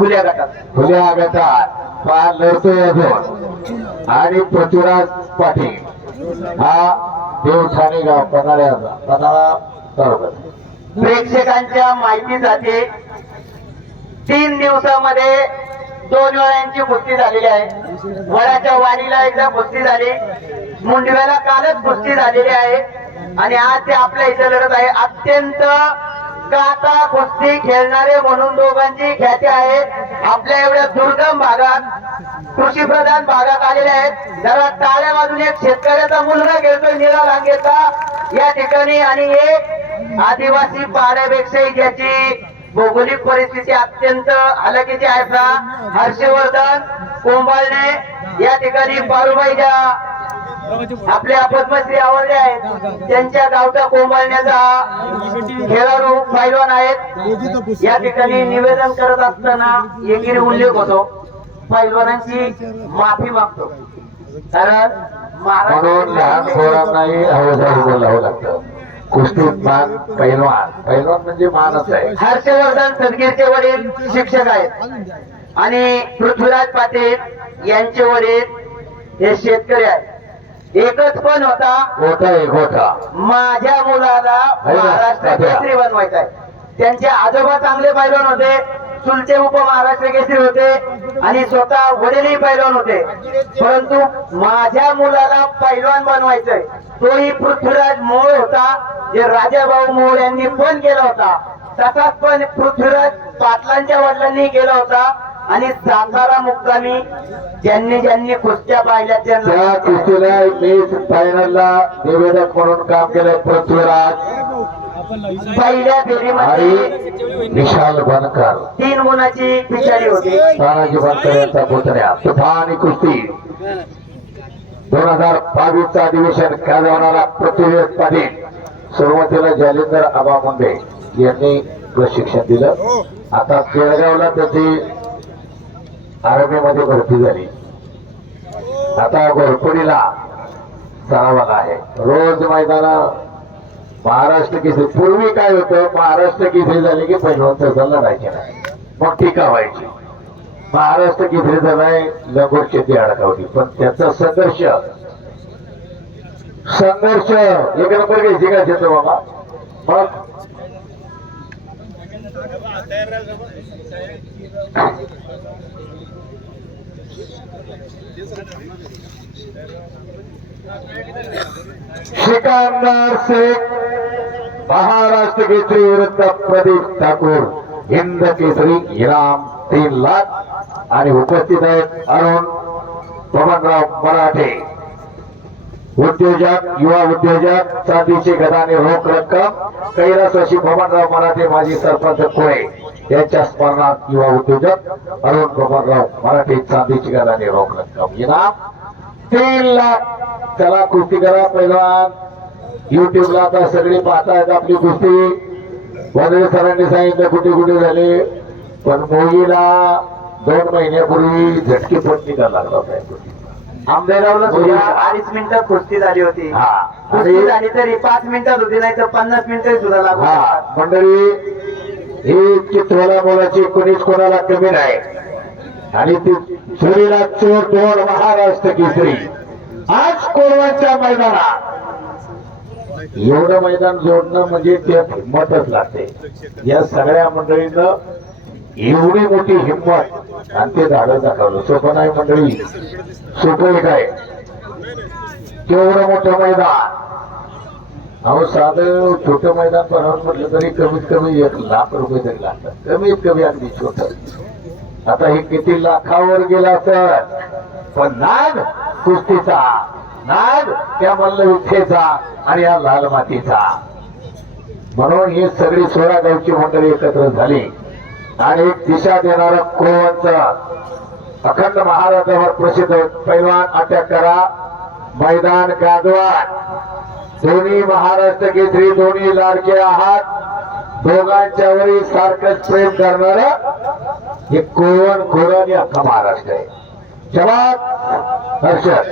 खुल्या गटात लढतोय अजून आणि पृथ्वीराज पाटील हा देवठाणे गाव पन्हाळा तालुका. प्रेक्षकांच्या माहितीसाठी 3 दिवसामध्ये 2 वेळांची कुस्ती झालेली आहे. वडाच्या वाडीला एकदा कुस्ती झाली, मुंडव्याला कालच कुस्ती झालेली आहे आणि आज ते आपल्या इथे लढत आहे. अत्यंत गाता कुस्ती खेळणारे म्हणून दोघांची ख्याती आहे. आपल्या एवढ्या दुर्गम भागात कृषी प्रधान भागात आलेले आहेत. जरा टाळ्या वाजून एक शेतकऱ्याचा मुलगा खेळतोय निळा रांगेचा या ठिकाणी आणि एक आदिवासी पाड्यापेक्षाही ज्याची भौगोलिक परिस्थिती अत्यंत हलकीची आहे ना हर्षवर्धन कोंबाळणे या ठिकाणी पारुबाईच्या आपल्या पद्मश्री आवडले आहेत. त्यांच्या गावचा कोंबाळण्याचा खेळाडू पैलवान आहेत. या ठिकाणी निवेदन करत असताना एकीने उल्लेख होतो, पैलवानांची माफी मागतो कारण म्हणून लहान पोरांनाही हवं बोलावं लागतं. कुस्तीत मान पैलवान म्हणजे मानच आहे. हर्षवर्धन सदगीरचे वडील शिक्षक आहेत आणि पृथ्वीराज पाटील यांचे वडील हे शेतकरी आहेत. एकच पण होता माझ्या मुलाला महाराष्ट्र केसरी बनवायचा आहे. त्यांचे आजोबा चांगले पैलवान होते, चुलते उपमहाराष्ट्र केसरी होते आणि स्वतः वडीलही पैलवान होते. परंतु माझ्या मुलाला पैलवान बनवायचंय तोही पृथ्वीराज मोळ होता, जे राजाभाऊ मोळ यांनी पण केला होता. तसाच पण पृथ्वीराज पाटलांच्या वडिलांनी केला होता आणि सातारा मुक्कामी ज्यांनी कुस्त्या पाहिल्या त्या कुस्तीला मी फायनलला निवेदक म्हणून काम केलं. पृथ्वीराज पहिल्या फेरीमध्ये विशाल बनकर 3 गुणाची पिछाडी होती. तानाजी बनकर यांचा पुतण्या तुफान कुस्ती 2022चा अधिवेशन गाजवणारा पृथ्वीराज पाटील. सुरुवातीला जालिंदर आबा मुंडे यांनी प्रशिक्षण दिलं. आता केळगावला त्याची आर्मीमध्ये भरती झाली. आता घोरपडीला सरावाला आहे. रोज मैदाना महाराष्ट्र केसरी. पूर्वी काय होतं, महाराष्ट्र केसरी झाले की पैलवान लढायचे नाही, मग टीका व्हायची. महाराष्ट्र केसरी झालाय लगोट शेती अडकावली, पण त्याचा संघर्ष एक नंबर घ्यायची का घेतो बाबा. मग सिकंदर शेख महाराष्ट्र केसरी विरुद्ध प्रदीप ठाकूर हिंद केसरी इनाम 3 लाख आणि उपस्थित आहेत अरुण बबनराव मराठे उद्योजक युवा उद्योजक चांदीची गदाने रोख रक्कम. कैलासवासी बबनराव मराठे माजी सरपंच कोळे यांच्या स्मरणार्थ युवा उद्योजक अरुण बबनराव मराठे चांदीची गदाने रोख रक्कम इनाम 3 लाख. चला कुस्ती करा पैलवान. युट्यूबला आता सगळे पाहतायत आपली कुस्ती. वडील सरांनी सांगितलं कुठे कुठे झाले, पण मोगीला 2 महिन्यापूर्वी झटके पण निघाला लागला होता. आंबेगावला 2.5 मिनिटात कुस्ती झाली होती. कुस्ती झाली तरी 5 मिनिटात होती, नाही तर 50 मिनिटं सुद्धा लागू. मंडळी ही चित्रला मुलाची कोणीच कोणाला कमी नाही आणि ती चोरीला चोर दोन महाराष्ट्र केसरी आज कोरवांच्या मैदानात. एवढं मैदान जोडणं म्हणजे त्यात हिंमतच लागते. या सगळ्या मंडळींना एवढी मोठी हिंमत आणि ते धाडं दाखवलं. सोपं नाही मंडळी, सोपं काय केवढं मोठं मैदान. अहो साधं छोटं मैदान बनवून म्हटलं तरी कमीत कमी 1 लाख रुपये तरी लागतात, कमीत कमी अगदी छोट. आता हे किती लाखावर गेला तर, पण नाग कुस्तीचा, नाग त्या मल्लयुद्धेचा आणि या लाल मातीचा. म्हणून ही सगळी 16 गावची मंडळी एकत्र झाली आणि एक दिशा देणारा कोरवांचा अखंड महाराष्ट्रावर प्रसिद्ध पैलवान अटक करा मैदान गाजवान. दोन्ही महाराष्ट्र केसरी, दोन्ही लाडके आहात. दोघांच्यावरही सारखंच प्रेम करणार हे कोरवण कोरवण अख्खा महाराष्ट्र आहे. जवाब हर्षद.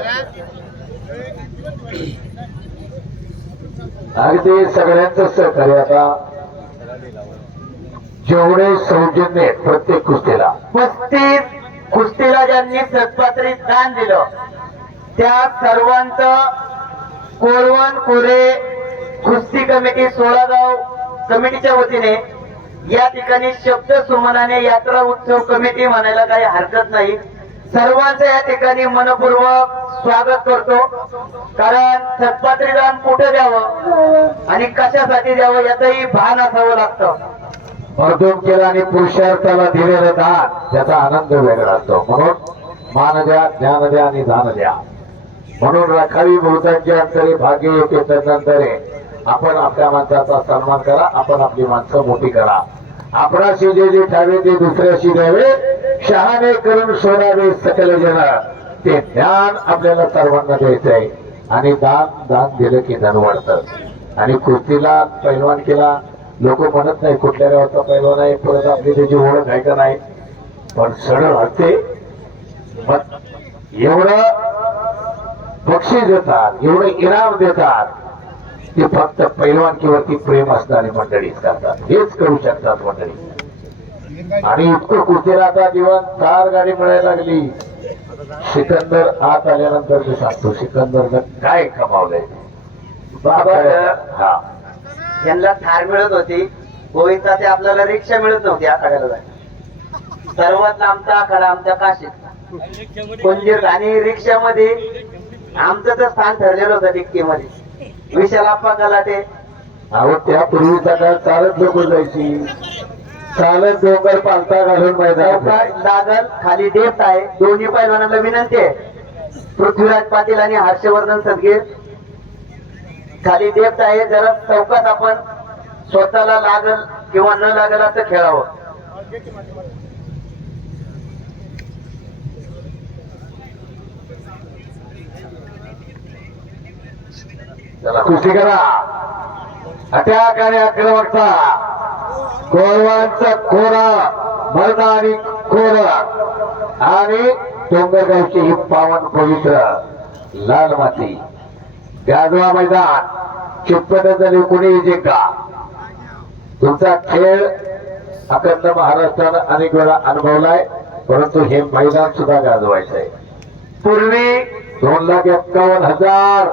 अगदी सगळ्यांचं सहकार्य. आता जेवढे सौजन्य आहेत प्रत्येक कुस्तीला 35 कुस्तीला ज्यांनी सत्पात्री दान दिलं त्या सर्वांचं कोळवण कोरे कुस्ती कमिटी 16 गाव कमिटीच्या वतीने या ठिकाणी शब्द सुमनाने यात्रा उत्सव कमिटी म्हणायला काही हरकत नाही. सर्वांचं या ठिकाणी मनपूर्वक स्वागत करतो. कारण सत्पात्री दान कुठे द्यावं आणि कशासाठी द्यावं याचंही भान असावं लागतं. मर्दूम केला आणि पुरुषार्थाला दिलेलं दान त्याचा आनंद वेगळा असतो. म्हणून मान द्या, ज्ञान द्या आणि दान द्या. म्हणून राखावी बहुतांची अंतरे भाग्य येते तदनंतरे. आपण आपल्या माणसाचा सन्मान करा, आपण आपली माणसं मोठी करा. आपणाशी जे ठावे ते दुसऱ्याशी द्यावे, शहाणे करून सोडावे सकल जन. ते ज्ञान आपल्याला सर्वांना द्यायचंय आणि दान दिलं की धन वाढतं. आणि कुस्तीला पैलवान केला लोक म्हणत नाही कुठल्या गावाचा पैलवान आहे, परत आपली त्याची ओळख आहे का नाही, पण सरळ असते. मग एवढं बक्षीस देतात, एवढं इनाम देतात, ते फक्त पैलवानकीवरती प्रेम असणारी मंडळीच करतात, हेच करू शकतात मंडळी. आणि इतकं कुस्तीला आता दिवस 4 गाडी मिळायला लागली. सिकंदर आत आल्यानंतर मी सांगतो सिकंदरनं काय कमावलंय. बाबा हा यांना थार मिळत होती, गोविंदा ते आपल्याला रिक्षा मिळत नव्हती आखाड्याला जायला. सर्वात लांबचा आखाडा आमच्या काशीत पंजीर आणि रिक्षामध्ये आमचं तर स्थान ठरलेलं होतं डिक्कीमध्ये. विशाल आप्पा गलाटे अहो त्यापूर्वीचा काळ चालत लोक जायची, चालत डोंगर पालता घालून मैदानात लागल खाली डेप्ट आहे. दोन्ही पैलवानांना विनंती आहे, पृथ्वीराज पाटील आणि हर्षवर्धन सदगीर खाली डेप्ट आहे. जरा चौकात आपण स्वतःला लागल किंवा न लागल असं खेळावं. कुस्ती करा. अटॅक आणि आक्रमकता, गोळवांचा खोरा मर्द आणि खोर आणि डोंगरगावची ही पावन पवित्र लाल माती. गाजवा मैदान चितपट झाले कुणी जिंका. तुमचा खेळ अखंड महाराष्ट्रानं अनेक वेळा अनुभवलाय, परंतु हे मैदान सुद्धा गाजवायचं आहे. पूर्वी 2,51,000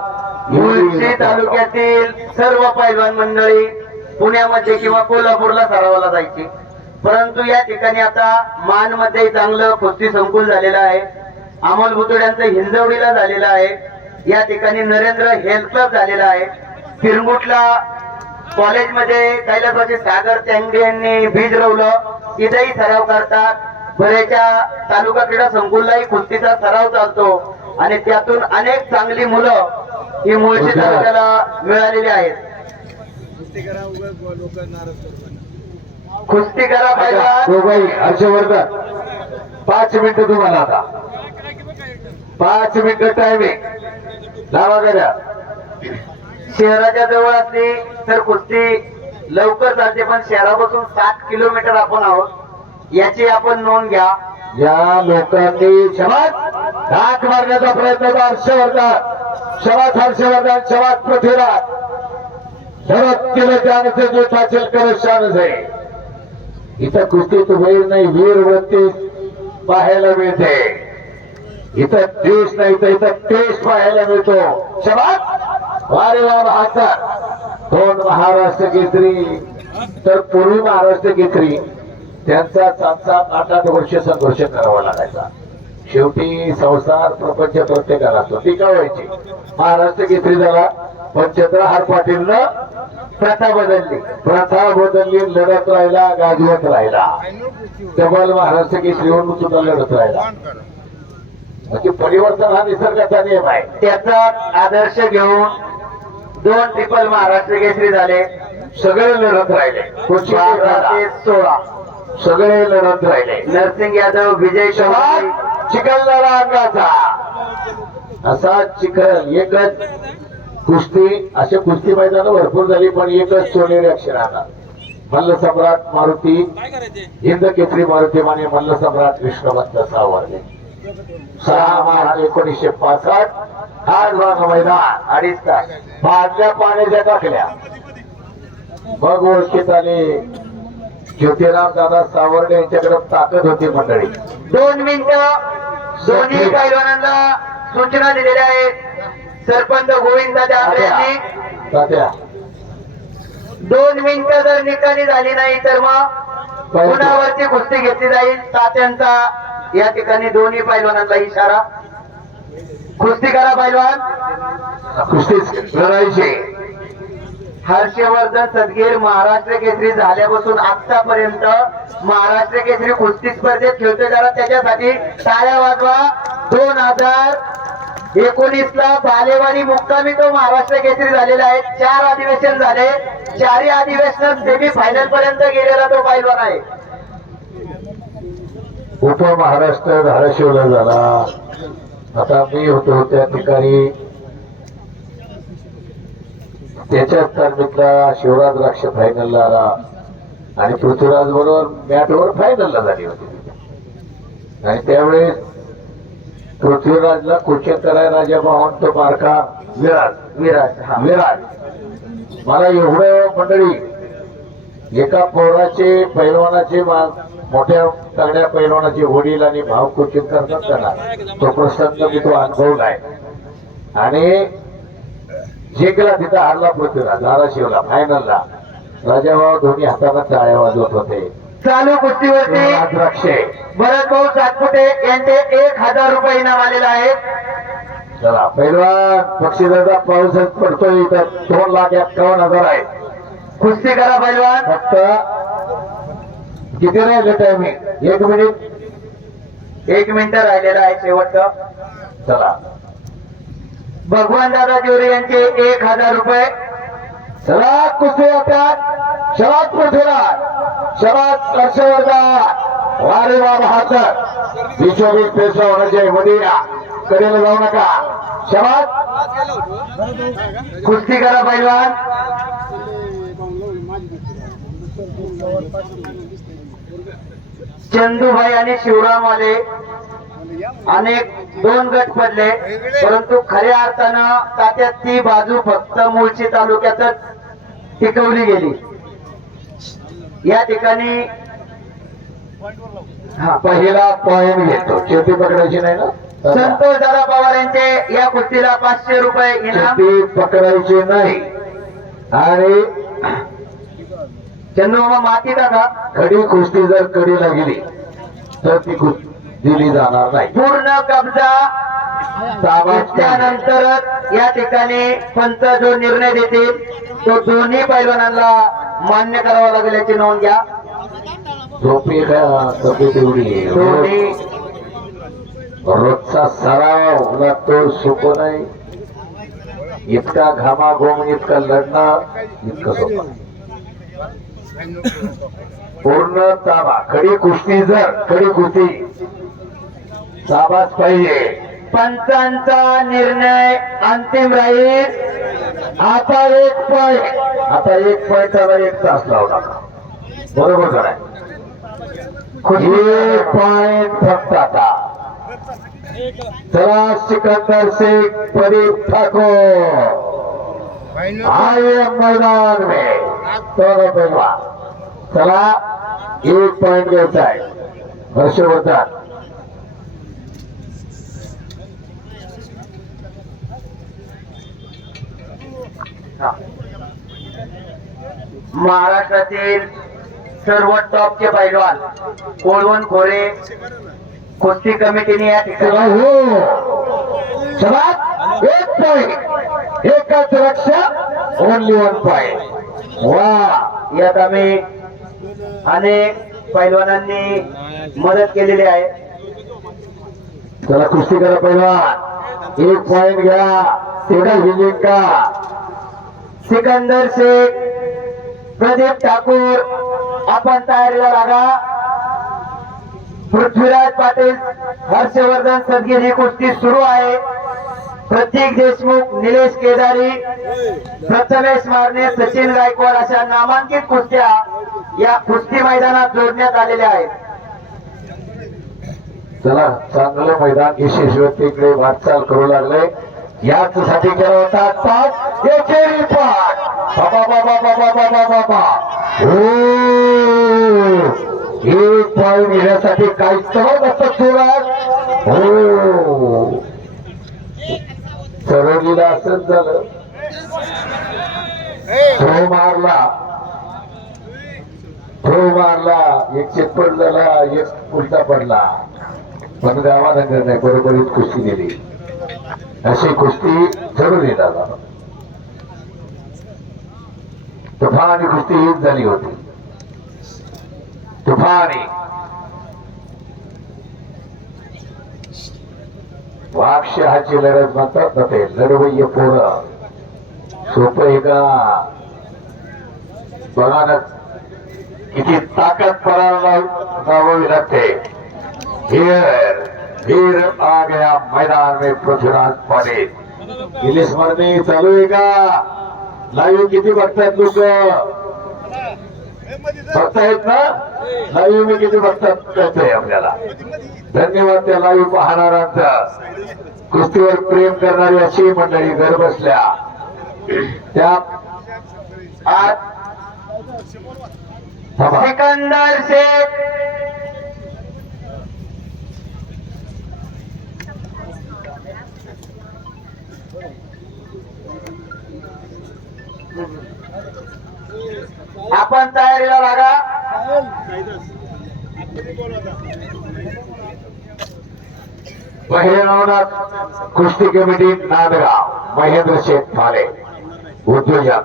मुळशी तालुक्यातील सर्व पैलवान मंडळी पुण्यामध्ये किंवा कोल्हापूरला सरावाला जायची, परंतु या ठिकाणी आता मानमध्ये चांगलं कुस्ती संकुल झालेलं आहे. अमोल बुतोड्यांचं हिंजवडीला झालेलं आहे. या ठिकाणी नरेंद्र हेल्थ क्लब झालेला आहे. किरंगुटला कॉलेजमध्ये कैलासवासी सागर त्यांगडे यांनी बीज रवलं, तिथेही सराव करतात. बरेच्या तालुका क्रीडा संकुललाही कुस्तीचा सराव चालतो आणि त्यातून अनेक चांगली मुलं ही मुळशी तालुक्याला मिळालेली आहेत. कुस्ती करा दोघाही हर्षवर्धन 5 मिनिटं तुम्हाला आता 5 मिनिटं टायमिंग लावा करा. शहराच्या जवळ असली तर कुस्ती लवकर चालते, पण शहरापासून 7 किलोमीटर आपण आहोत, याची आपण नोंद घ्या. या लोकांनी शबाद हाक मारण्याचा प्रयत्न होता. हर्षवर्धन शबाद पृथ्वीराज शरद केलं त्यानुसार जे फाचेल करत शानच आहे. इथं कुस्तीत वैर नाही, वीरवृत्ती पाहायला मिळते. इथं देश नाही तर इथं देश पाहायला मिळतो. शबाद वारे वा बहात्तर 2 महाराष्ट्र केसरी तर पूर्वी महाराष्ट्र केसरी त्यांचा 7-7, 8-8 वर्ष संघर्ष करावा लागायचा. शेवटी संसार प्रपंच प्रत्येकाला असतो, टीका व्हायची. महाराष्ट्र केसरी झाला पण चंद्रहार पाटीलनं प्रथा बदलली, लढत राहिला, गाजवत राहिला. डबल महाराष्ट्र केसरी होऊन सुद्धा लढत राहिला. म्हणजे परिवर्तन हा निसर्गाचा नियम आहे. त्याचा आदर्श घेऊन 2 ट्रिपल महाराष्ट्र केसरी झाले. सगळे लढत राहिले. 16 सगळे लढत राहिले. नरसिंग यादव, विजय चव्हाण, चिखलदरा अंगाचा असा चिखल. एकच कुस्ती, असे कुस्ती मैदान भरपूर झाली, पण एकच सोनेरी अक्षराला मल्ल सम्राट मारुती, हिंद केसरी मारुती माने मल्ल सम्राट विष्णुवंत सावरले. 6 मार्च 1965 हा मैदान 2.5 तास बादल्या पाण्याच्या टाकल्या. मग ओळखीत आले ज्योतिराव दादा सावर्डे यांच्याकडे ताकद होती मंडळी. 2 मिनिटं दोन्ही पैलवानांना सूचना दिलेल्या आहेत सरपंच गोविंद दादा यांनी. तात्या 2 मिनिटं जर निकाली झाली नाही तर मग पुण्यावरती कुस्ती घेतली जाईल. तात्यांचा या ठिकाणी दोन्ही पैलवानांना इशारा. कुस्ती करा पैलवान. कुस्तीच लढायची. हर्षवर्धन सदगीर महाराष्ट्र केसरी झाल्यापासून आतापर्यंत महाराष्ट्र केसरी कुस्ती स्पर्धेत खेळतोय. जरा त्याच्यासाठी टाळ्या वाजवा. 2019 ला बालेवाडी मुक्कामी तो महाराष्ट्र केसरी झालेला आहे. 4 अधिवेशन झाले. 4 अधिवेशनात सेमी फायनल पर्यंत गेलेला तो पैलवान आहे. उपमहाराष्ट्र धाराशिवला झाला. आता मी होतो त्या ठिकाणी. त्याच्याच तालमीतला शिवराज द्राक्ष फायनलला आला आणि पृथ्वीराज बरोबर मॅटवर फायनलला झाली होती. आणि त्यावेळेस पृथ्वीराजला कुचेतराय राजा भावंत बारका विराज मला एवढं मंडळी एका पोराचे पैलवानाचे मोठ्या तगड्या पैलवानाचे वडील आणि भाव कुचित करतात त्यांना तो प्रसंग मी तो अनुभवलाय. आणि जिंकला तिथं हारला पृथ्वीराज धाराशिवला फायनलला. राजाभाऊ दोन्ही हाताला टाळ्या वाजवत होते. चालू कुस्तीवरती द्राक्षे भरत भाऊ सातपुते यांचे 1000 रुपये इनाम आलेला आहे. चला पैलवान पक्षीदादा पाऊसच पडतोय इथं. 2,51,000 आहे. कुस्ती करा पैलवान. फक्त किती राहिले टायमिंग? 1 मिनिट. 1 मिनिट राहिलेला आहे शेवटचं. चला भगवान दादा जोरे यांचे 1000 रुपये. चला कुस्ती होतात. शराब पृथ्वीराज शराब हर्षवर्धन वारे वा बहादर 20 पैसा होण्याचे मध्ये या कडेला जाऊ नका. शराब कुस्ती करा पैलवान. चंदूभाई आणि शिवरामवाले अनेक 2 गट पडले परंतु खऱ्या अर्थानं तात्यात ती बाजू फक्त मुळशी तालुक्यातच टिकवली गेली. या ठिकाणी पहिला पॉइंट घेतो. शेती पकडायची नाही ना. संतोष दादा पवार यांचे या कुस्तीला 500 रुपये इनाम. शेती पकडायची नाही. आणि चंदूमा माती दादा खडी कुस्ती जर कडीला गेली तर ती कुस्ती दिली जाणार नाही. पूर्ण कब्जा त्यानंतरच या ठिकाणी पंच जो निर्णय देतील तो दोन्ही पैलवानांना मान्य करावा लागेल याची नोंद घ्या. झोपी तब्येत एवढी दोन्ही रोजचा सराव लागतो. सोपं नाही. इतका घामाघूम इतका लढणं इतकं सोपं. पूर्ण ताबा खडी कुस्ती जर खडी कुस्ती ताबाच पाहिजे. पंचांचा निर्णय अंतिम राहील. आता 1 पॉइंट. आता 1 पॉइंटाला 1 तास लावला. बरोबर कराय. 1 पॉइंट फक्त आता. चला सिकंदर शेख प्रदीप ठाकुर आए मैदान में. दोनों पहलवान. चला 1 पॉइंट घ्यायचा आहे. हर्षवर्धन महाराष्ट्रातील सर्व टॉपचे पैलवान कोळवण खोरे कुस्ती कमिटीने या ठिकाणी चला 1 पॉइंट. एकच रक्षक ओनली 1 पॉइंट. वा यात आम्ही अनेक पैलवानांनी मदत केलेली आहे. चला कुस्ती करा पैलवान. 1 पॉइंट घ्या. तेवढा हिलिंग का. सिकंदर शेख प्रदीप ठाकूर आपण तयारीला लागा. पृथ्वीराज पाटील हर्षवर्धन सदगीर ही कुस्ती सुरू आहे. प्रतीक देशमुख निलेश केदारी प्रथमेश मारणे सचिन गायकवाड अशा नामांकित कुस्त्या या कुस्ती मैदानात जोडण्यात आलेल्या आहेत. चला चांगलं मैदान यशस्वीतेकडे वाटचाल करू लागले. याच साठी केला होता तास एकेरी पाठ. बाबा बाबा बाबा बाबा बाबा. त्यासाठी काही जबरदस्त सुरुवात. हो सरवलीला असंच झालं. थ्रो मारला एक चितपट झाला एक उलटा पडला पण गावानगर नाही बरोबरीत कुस्ती दिली. अशी कुस्ती जरुरी झाला. तुफानी कुस्ती हीच झाली होती. तुफानी वाघशहाची लढत म्हणतात ना ते लढवय्य पोरं सोपं आहे का? बघा ना किती ताकद पराला लावावी लागते. वीर आ गया मैदान में पृथ्वीराज पाटील. इलिस मरणे चालू आहे का? लाईव्ह किती बघतायत लोक? बघतायत ना लाईव्ह मी किती बघतात कळतंय आपल्याला. धन्यवाद त्या लाईव्ह पाहणाऱ्यांचा. कुस्तीवर प्रेम करणारी अशी मंडळी घर बसल्या त्या आज सिकंदर शेख आपण तयारीला लागा. बहिरवनाथ कुस्ती कमिटी नांदगाव महेंद्र शेठ ठाले उद्योजक.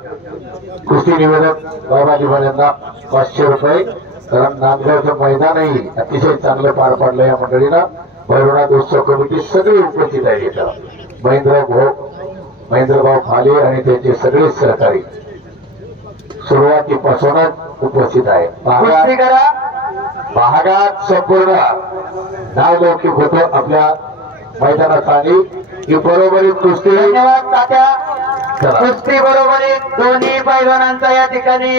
कुस्ती निवेदक बाबाजी यांना 500 रुपये. कारण नांदगावचं मैदानही अतिशय चांगलं पार पाडलं या मंडळीनं. भैरवनाथ उत्सव कमिटी सगळी उपस्थित आहे इथं. महेंद्रभाऊ फाले आणि त्यांचे सगळे सहकारी सुरुवातीपासूनच उपस्थित आहे. कुस्ती करा. भागात संपूर्ण नावलौकिक होतं आपल्या मैदानात आली की बरोबरीत कुस्ती. धन्यवाद तात्या. चला. कुस्ती बरोबरीत दोन्ही पैलवानांचा या ठिकाणी